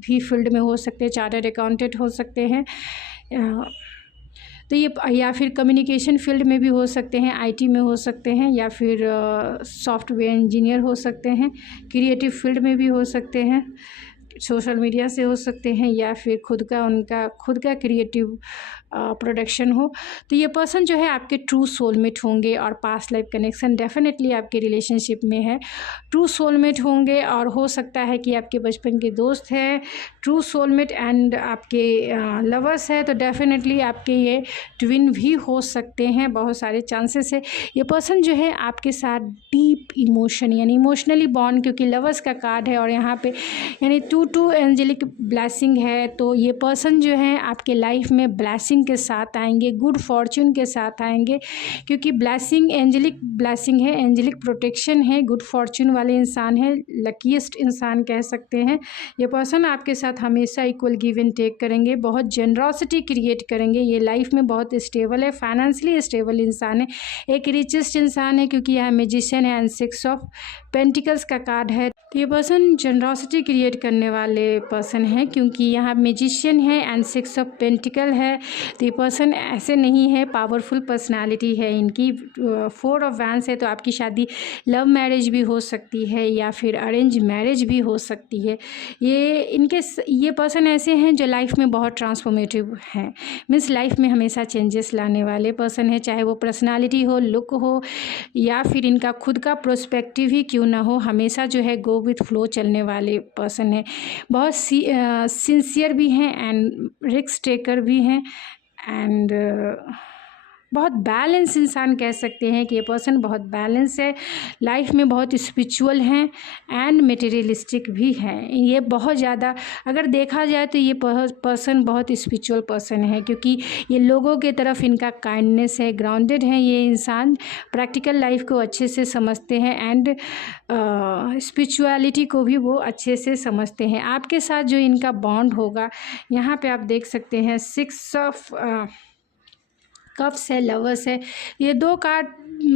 भी फील्ड में हो सकते हैं, चार्टर्ड अकाउंटेंट हो सकते हैं, तो ये या फिर कम्युनिकेशन फील्ड में भी हो सकते हैं, आईटी में हो सकते हैं या फिर सॉफ्टवेयर इंजीनियर हो सकते हैं, क्रिएटिव फील्ड में भी हो सकते हैं, सोशल मीडिया से हो सकते हैं या फिर उनका खुद का क्रिएटिव प्रोडक्शन हो। तो ये पर्सन जो है आपके ट्रू सोलमेट होंगे और पास्ट लाइफ कनेक्शन डेफिनेटली आपके रिलेशनशिप में है, ट्रू सोलमेट होंगे और हो सकता है कि आपके बचपन के दोस्त हैं, ट्रू सोलमेट एंड आपके लवर्स है, तो डेफिनेटली आपके ये ट्विन भी हो सकते हैं, बहुत सारे चांसेस है। ये पर्सन जो है आपके साथ डीप इमोशन यानी इमोशनली बॉन्ड, क्योंकि लवर्स का कार्ड है और यहाँ पे यानी 2 एंजेलिक ब्लेसिंग है, तो ये पर्सन जो है आपके लाइफ में ब्लेसिंग के साथ आएंगे, गुड फॉर्च्यून के साथ आएंगे, क्योंकि ब्लेसिंग एंजेलिक ब्लेसिंग है, एंजेलिक प्रोटेक्शन है, गुड फॉर्च्यून वाले इंसान है, लकीएस्ट इंसान कह सकते हैं। ये पर्सन आपके साथ हमेशा इक्वल गिव एंड टेक करेंगे, बहुत जेनरॉसिटी क्रिएट करेंगे, ये लाइफ में बहुत स्टेबल है, फाइनेंशियली स्टेबल इंसान है, एक रिचेस्ट इंसान है, क्योंकि यह मैजिशियन है एंड 6 ऑफ पेंटिकल्स का कार्ड है। तो ये पर्सन जेनरॉसिटी क्रिएट करने वाले पर्सन है, क्योंकि यहाँ मैजिशियन है एंड 6 ऑफ पेंटिकल है, तो ये पर्सन ऐसे नहीं है, पावरफुल पर्सनालिटी है इनकी। 4 ऑफ वैंस है, तो आपकी शादी लव मैरिज भी हो सकती है या फिर अरेंज मैरिज भी हो सकती है। ये पर्सन ऐसे हैं जो लाइफ में बहुत ट्रांसफॉर्मेटिव हैं, मीन्स लाइफ में हमेशा चेंजेस लाने वाले पर्सन है, चाहे वो पर्सनालिटी हो, लुक हो या फिर इनका खुद का प्रोस्पेक्टिव ही क्यों ना हो, हमेशा जो है गो विथ फ्लो चलने वाले पर्सन है, बहुत सिंसियर भी हैं एंड रिस्क टेकर भी हैं एंड बहुत बैलेंस इंसान कह सकते हैं कि ये पर्सन बहुत बैलेंस है, लाइफ में बहुत स्पिरिचुअल हैं एंड मटेरियलिस्टिक भी हैं। ये बहुत ज़्यादा अगर देखा जाए तो ये पर्सन बहुत स्पिरिचुअल पर्सन है, क्योंकि ये लोगों के तरफ इनका काइंडनेस है, ग्राउंडेड है, ये इंसान प्रैक्टिकल लाइफ को अच्छे से समझते हैं एंड स्पिरिचुअलिटी को भी वो अच्छे से समझते हैं। आपके साथ जो इनका बॉन्ड होगा, यहाँ पे आप देख सकते हैं 6 ऑफ कप्स है, लवर्स है, ये 2 कार्ड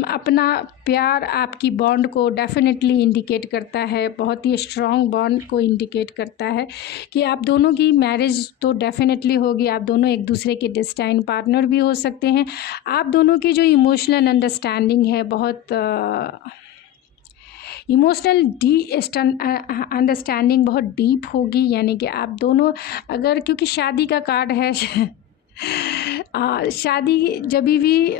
अपना प्यार आपकी बॉन्ड को डेफिनेटली इंडिकेट करता है, बहुत ही स्ट्रॉन्ग बॉन्ड को इंडिकेट करता है कि आप दोनों की मैरिज तो डेफिनेटली होगी, आप दोनों एक दूसरे के डेस्टाइन पार्टनर भी हो सकते हैं, आप दोनों की जो इमोशनल अंडरस्टैंडिंग है बहुत इमोशनल अंडरस्टैंडिंग बहुत डीप होगी, यानी कि आप दोनों अगर, क्योंकि शादी का कार्ड है शादी जब भी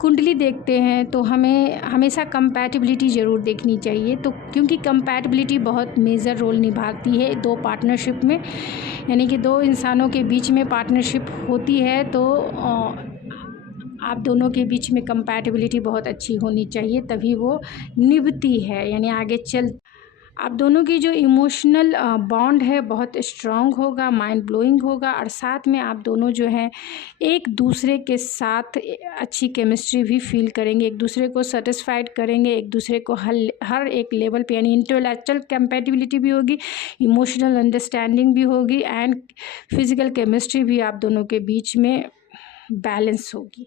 कुंडली देखते हैं तो हमें हमेशा कंपैटिबिलिटी ज़रूर देखनी चाहिए, तो क्योंकि कंपैटिबिलिटी बहुत मेजर रोल निभाती है 2 पार्टनरशिप में, यानी कि 2 इंसानों के बीच में पार्टनरशिप होती है, तो आप दोनों के बीच में कंपैटिबिलिटी बहुत अच्छी होनी चाहिए, तभी वो निभती है, यानी आप दोनों की जो इमोशनल बॉन्ड है बहुत स्ट्रांग होगा, माइंड ब्लोइंग होगा, और साथ में आप दोनों जो हैं एक दूसरे के साथ अच्छी केमिस्ट्री भी फील करेंगे, एक दूसरे को सेटिस्फाइड करेंगे, एक दूसरे को हर एक लेवल पे, यानी इंटेलेक्चुअल कंपैटिबिलिटी भी होगी, इमोशनल अंडरस्टैंडिंग भी होगी, एंड फिज़िकल केमिस्ट्री भी आप दोनों के बीच में बैलेंस होगी।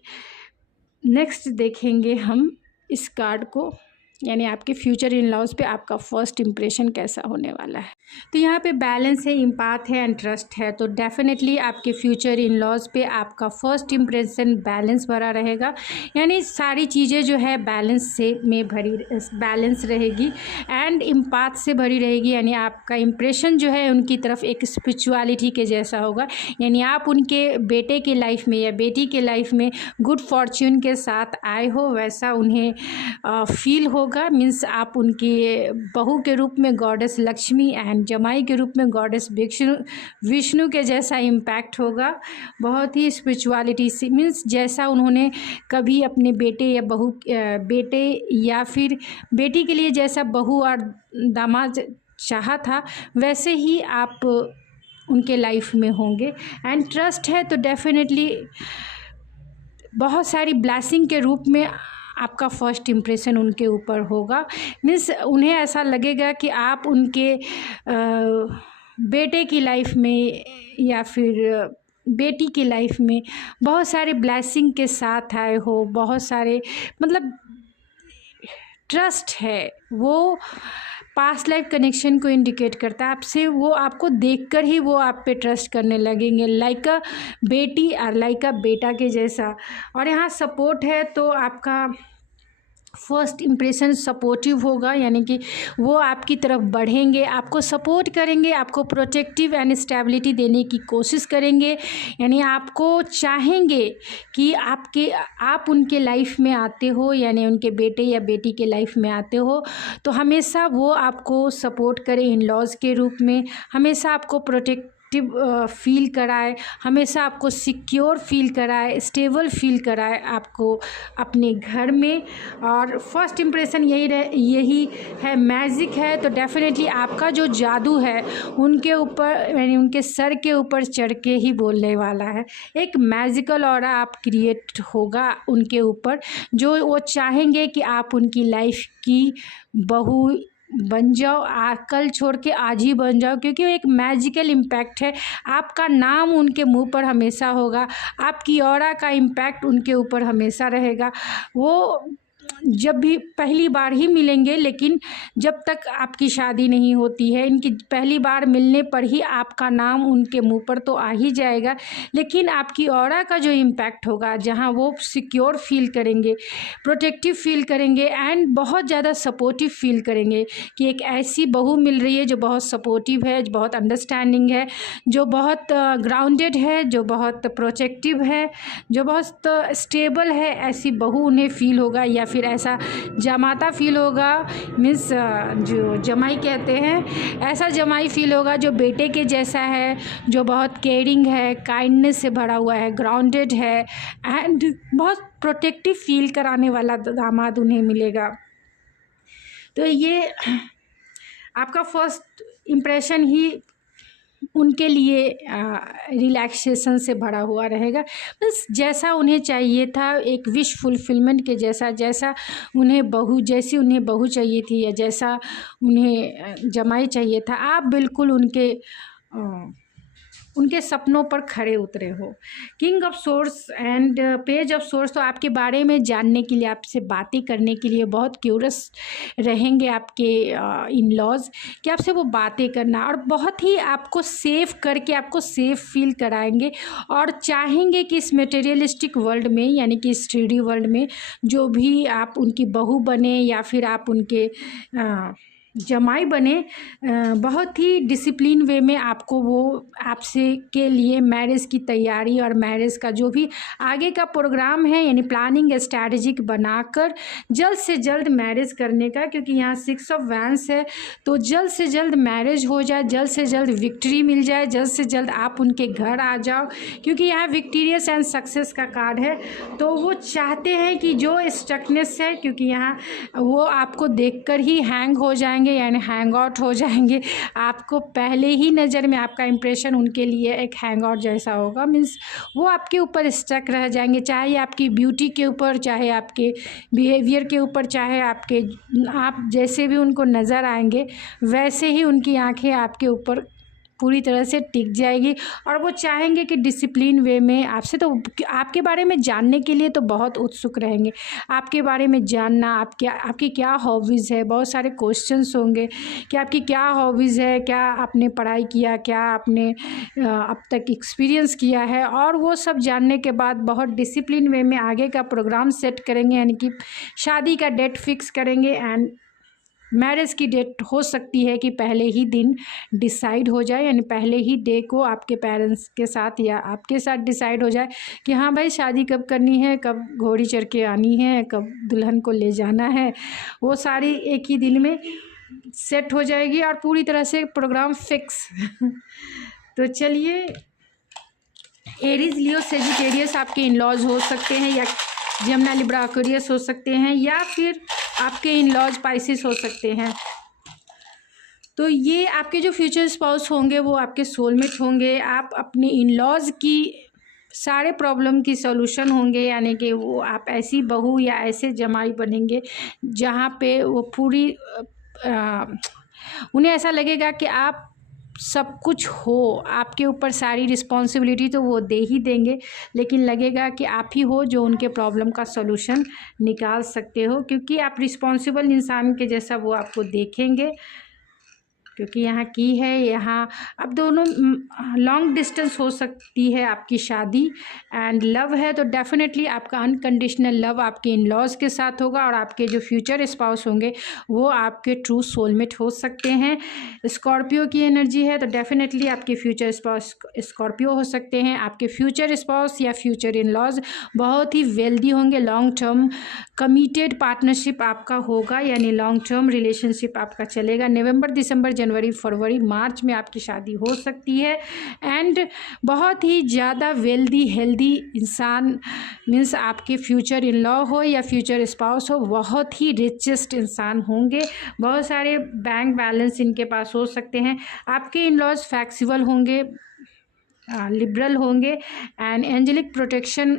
नेक्स्ट देखेंगे हम इस कार्ड को, यानी आपके फ्यूचर इन लॉज पे आपका फर्स्ट इम्प्रेशन कैसा होने वाला है। तो यहाँ पे बैलेंस है, इम्पाथ है एंड ट्रस्ट है, तो डेफिनेटली आपके फ्यूचर इन लॉज पे आपका फर्स्ट इम्प्रेशन बैलेंस भरा रहेगा, यानी सारी चीज़ें जो है बैलेंस से में बैलेंस रहेगी एंड इम्पाथ से भरी रहेगी, यानी आपका इम्प्रेशन जो है उनकी तरफ एक स्पिरिचुअलिटी के जैसा होगा, यानी आप उनके बेटे के लाइफ में या बेटी के लाइफ में गुड फॉर्च्यून के साथ आए हो, वैसा उन्हें फील होगा। मीन्स आप उनकी बहू के रूप में गॉडेस लक्ष्मी एंड जमाई के रूप में गॉडेस विष्णु के जैसा इम्पैक्ट होगा, बहुत ही स्पिरिचुअलिटी से, मीन्स जैसा उन्होंने कभी अपने बेटे या बहू बेटे या फिर बेटी के लिए जैसा बहू और दामाद चाहा था, वैसे ही आप उनके लाइफ में होंगे। एंड ट्रस्ट है तो डेफिनेटली बहुत सारी ब्लेसिंग के रूप में आपका फर्स्ट इम्प्रेशन उनके ऊपर होगा। मीन्स उन्हें ऐसा लगेगा कि आप उनके बेटे की लाइफ में या फिर बेटी की लाइफ में बहुत सारे ब्लेसिंग के साथ आए हो, बहुत सारे मतलब ट्रस्ट है, वो पास्ट लाइफ कनेक्शन को इंडिकेट करता है आपसे, वो आपको देखकर ही वो आप पे ट्रस्ट करने लगेंगे, लाइक अ बेटी और लाइक अ बेटा के जैसा। और यहाँ सपोर्ट है तो आपका फर्स्ट इम्प्रेशन सपोर्टिव होगा, यानी कि वो आपकी तरफ बढ़ेंगे, आपको सपोर्ट करेंगे, आपको प्रोटेक्टिव एंड स्टेबिलिटी देने की कोशिश करेंगे, यानी आपको चाहेंगे कि आप उनके लाइफ में आते हो, यानी उनके बेटे या बेटी के लाइफ में आते हो तो हमेशा वो आपको सपोर्ट करें इन लॉज के रूप में, हमेशा आपको प्रोटेक्ट फील कराए, हमेशा आपको सिक्योर फील कराए, स्टेबल फील कराए आपको अपने घर में। और फर्स्ट इम्प्रेशन यही है, मैजिक है, तो डेफिनेटली आपका जो जादू है उनके ऊपर, यानी उनके सर के ऊपर चढ़ के ही बोलने वाला है। एक मैजिकल ऑरा आप क्रिएट होगा उनके ऊपर, जो वो चाहेंगे कि आप उनकी लाइफ की बहू बन जाओ, कल छोड़ के आज ही बन जाओ, क्योंकि वो एक मैजिकल इम्पैक्ट है, आपका नाम उनके मुंह पर हमेशा होगा, आपकी ऑरा का इम्पैक्ट उनके ऊपर हमेशा रहेगा। वो जब भी पहली बार ही मिलेंगे, लेकिन जब तक आपकी शादी नहीं होती है, इनकी पहली बार मिलने पर ही आपका नाम उनके मुंह पर तो आ ही जाएगा, लेकिन आपकी ऑरा का जो इम्पैक्ट होगा, जहां वो सिक्योर फील करेंगे, प्रोटेक्टिव फील करेंगे एंड बहुत ज़्यादा सपोर्टिव फील करेंगे कि एक ऐसी बहू मिल रही है जो बहुत सपोर्टिव है, जो बहुत अंडरस्टैंडिंग है, जो बहुत ग्राउंडेड है, जो बहुत प्रोटेक्टिव है, जो बहुत स्टेबल है, ऐसी बहू उन्हें फील होगा, या फिर ऐसा जमाता फील होगा, मीन्स जो जमाई कहते हैं, ऐसा जमाई फील होगा जो बेटे के जैसा है, जो बहुत केयरिंग है, काइंडनेस से भरा हुआ है, ग्राउंडेड है एंड बहुत प्रोटेक्टिव फील कराने वाला दामाद उन्हें मिलेगा। तो ये आपका फर्स्ट इम्प्रेशन ही उनके लिए रिलैक्सेशन से भरा हुआ रहेगा, बस जैसा उन्हें चाहिए था, एक विश फुलफिलमेंट के जैसा, जैसा उन्हें बहू चाहिए थी या जैसा उन्हें जमाई चाहिए था, आप बिल्कुल उनके सपनों पर खड़े उतरे हो। King of source and page of source तो आपके बारे में जानने के लिए, आपसे बातें करने के लिए बहुत क्यूरियस रहेंगे आपके इन लॉज, कि आपसे वो बातें करना और बहुत ही आपको सेफ करके आपको सेफ फील कराएंगे, और चाहेंगे कि इस मटेरियलिस्टिक वर्ल्ड में, यानी कि इस 3D वर्ल्ड में, जो भी आप उनकी बहू बने या फिर आप उनके जमाई बने, बहुत ही डिसिप्लिन वे में आपको वो आपसे के लिए मैरिज की तैयारी और मैरिज का जो भी आगे का प्रोग्राम है, यानी प्लानिंग स्ट्रैटेजिक बनाकर जल्द से जल्द मैरिज करने का, क्योंकि यहाँ 6 ऑफ वैंड्स है, तो जल्द से जल्द मैरिज हो जाए, जल्द से जल्द विक्ट्री मिल जाए, जल्द से जल्द आप उनके घर आ जाओ, क्योंकि यहाँ विक्टीरियस एंड सक्सेस का कार्ड है। तो वो चाहते हैं कि जो स्टकनेस है, क्योंकि यहाँ वो आपको देखकर ही हैंग हो जाएंगे, जाएंगे यानी हैंग आउट हो जाएंगे। आपको पहले ही नज़र में आपका इंप्रेशन उनके लिए एक हैंग आउट जैसा होगा, मीन्स वो आपके ऊपर स्टक रह जाएंगे, चाहे आपकी ब्यूटी के ऊपर, चाहे आपके बिहेवियर के ऊपर, चाहे आप जैसे भी उनको नज़र आएंगे वैसे ही उनकी आंखें आपके ऊपर पूरी तरह से टिक जाएगी। और वो चाहेंगे कि डिसिप्लिन वे में आपसे, तो आपके बारे में जानने के लिए तो बहुत उत्सुक रहेंगे, आपके बारे में जानना, आपकी क्या हॉबीज़ है, बहुत सारे क्वेश्चंस होंगे कि आपकी क्या हॉबीज़ है, क्या आपने पढ़ाई किया, क्या आपने अब तक एक्सपीरियंस किया है, और वो सब जानने के बाद बहुत डिसिप्लिन वे में आगे का प्रोग्राम सेट करेंगे, यानी कि शादी का डेट फिक्स करेंगे। एंड मैरिज की डेट हो सकती है कि पहले ही दिन डिसाइड हो जाए, यानी पहले ही डे को आपके पेरेंट्स के साथ या आपके साथ डिसाइड हो जाए कि हाँ भाई शादी कब करनी है, कब घोड़ी चढ़ के आनी है, कब दुल्हन को ले जाना है, वो सारी एक ही दिन में सेट हो जाएगी और पूरी तरह से प्रोग्राम फिक्स। तो चलिए, एरीज, लियो, सेजिटेरियस आपके इन लॉज हो सकते हैं, या जमुना, लिब्रा, एक्वेरियस हो सकते हैं, या फिर आपके इन लॉज पाइसिस हो सकते हैं। तो ये आपके जो फ्यूचर स्पाउस होंगे वो आपके सोलमेट होंगे। आप अपने इन लॉज की सारे प्रॉब्लम की सॉल्यूशन होंगे, यानी कि वो आप ऐसी बहू या ऐसे जमाई बनेंगे जहाँ पे वो पूरी उन्हें ऐसा लगेगा कि आप सब कुछ हो, आपके ऊपर सारी रिस्पॉन्सिबिलिटी तो वो दे ही देंगे, लेकिन लगेगा कि आप ही हो जो उनके प्रॉब्लम का सॉल्यूशन निकाल सकते हो, क्योंकि आप रिस्पॉन्सिबल इंसान के जैसा वो आपको देखेंगे। क्योंकि यहाँ की है, यहाँ अब दोनों लॉन्ग डिस्टेंस हो सकती है आपकी शादी, एंड लव है तो डेफिनेटली आपका अनकंडीशनल लव आपके इन लॉज के साथ होगा, और आपके जो फ्यूचर स्पाउस होंगे वो आपके ट्रू सोलमेट हो सकते हैं। स्कॉर्पियो की एनर्जी है तो डेफिनेटली आपके फ्यूचर स्पाउस स्कॉर्पियो हो सकते हैं। आपके फ्यूचर स्पाउस या फ्यूचर इन लॉज बहुत ही वेल्दी होंगे, लॉन्ग टर्म कमिटेड पार्टनरशिप आपका होगा, यानी लॉन्ग टर्म रिलेशनशिप आपका चलेगा। नवंबर, दिसंबर, जनवरी, फरवरी, मार्च में आपकी शादी हो सकती है। एंड बहुत ही ज़्यादा वेल्दी हेल्दी इंसान, मीन्स आपके फ्यूचर इन लॉ हो या फ्यूचर स्पाउस हो, बहुत ही रिचेस्ट इंसान होंगे, बहुत सारे बैंक बैलेंस इनके पास हो सकते हैं। आपके इन लॉज फ्लेक्सिबल होंगे, लिबरल होंगे, एंड एंजेलिक प्रोटेक्शन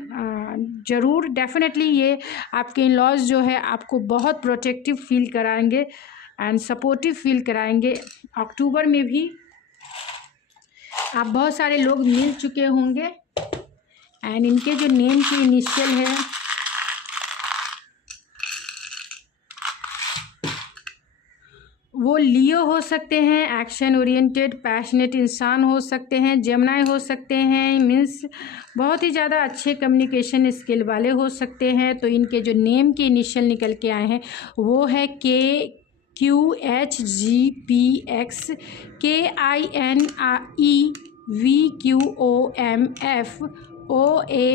ज़रूर डेफिनेटली ये आपके इन लॉज जो है आपको बहुत प्रोटेक्टिव फील कराएंगे एंड सपोर्टिव फील कराएंगे। अक्टूबर में भी आप बहुत सारे लोग मिल चुके होंगे, एंड इनके जो नेम की इनिशियल है वो लियो हो सकते हैं, एक्शन ओरिएंटेड पैशनेट इंसान हो सकते हैं, जेमिनी हो सकते हैं, मीन्स बहुत ही ज़्यादा अच्छे कम्युनिकेशन स्किल वाले हो सकते हैं। तो इनके जो नेम के इनिशियल निकल के आए हैं वो है KQHGPX, KINEVQOMF, OAPHMXSOSF,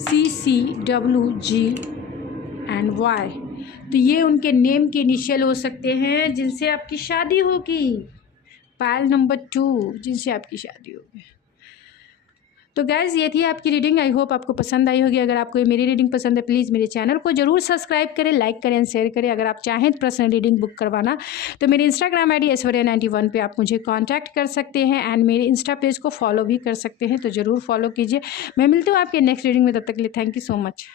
CCWG and Y. तो ये उनके नेम के इनिशियल हो सकते हैं जिनसे आपकी शादी होगी। पायल नंबर 2 जिनसे आपकी शादी होगी। तो गाइज़ ये थी आपकी रीडिंग, आई होप आपको पसंद आई होगी। अगर आपको मेरी रीडिंग पसंद है प्लीज़ मेरे चैनल को जरूर सब्सक्राइब करें, लाइक करें एंड शेयर करें। अगर आप चाहें तो पर्सनल रीडिंग बुक करवाना तो मेरी इंस्टाग्राम ID ऐश्वर्या91 पे आप मुझे कांटेक्ट कर सकते हैं, एंड मेरे इंस्टा पेज को फॉलो भी कर सकते हैं, तो ज़रूर फॉलो कीजिए। मैं मिलती हूँ आपके नेक्स्ट रीडिंग में, तब तक के लिए थैंक यू सो मच।